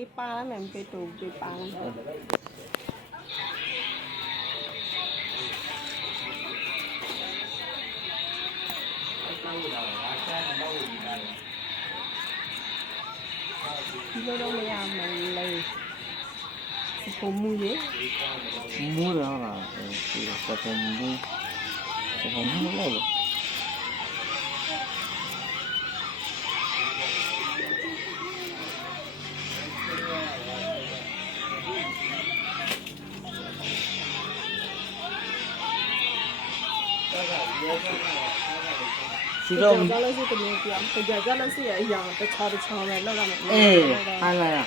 ပေးပါလားမပေးတူပေးပါလားဒီလိုတော့မရမယ်လေပုံမူရေမူးရလားဒီစပုံမူးလောက်လို့စီတော့ကြောက်လို့ရှိတယ်ပြောကြောက်လို့ရှိရအရာတခြားပဲလောက်ရမယ်အေးဟာလာရ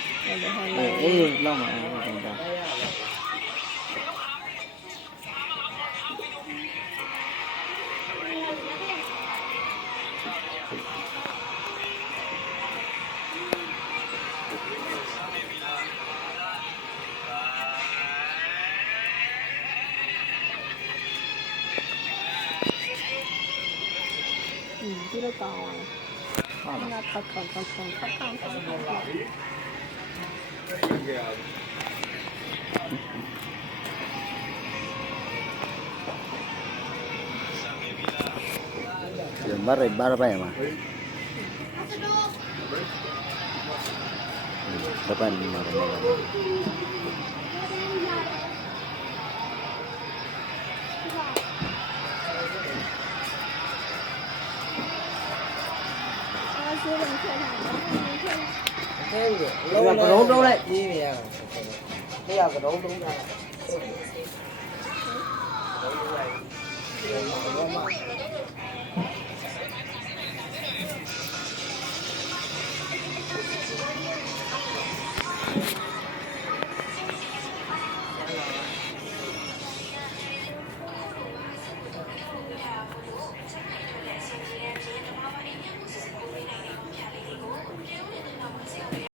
အေးလောက်မှာတော့ဒါဒီလိုကောင်းအောင်ဟာထပ်ကောင်းBarra pa ya, Ma. Depan mana? Cái đốn đốn đấy. Cái giờ cái đốn đốn ra.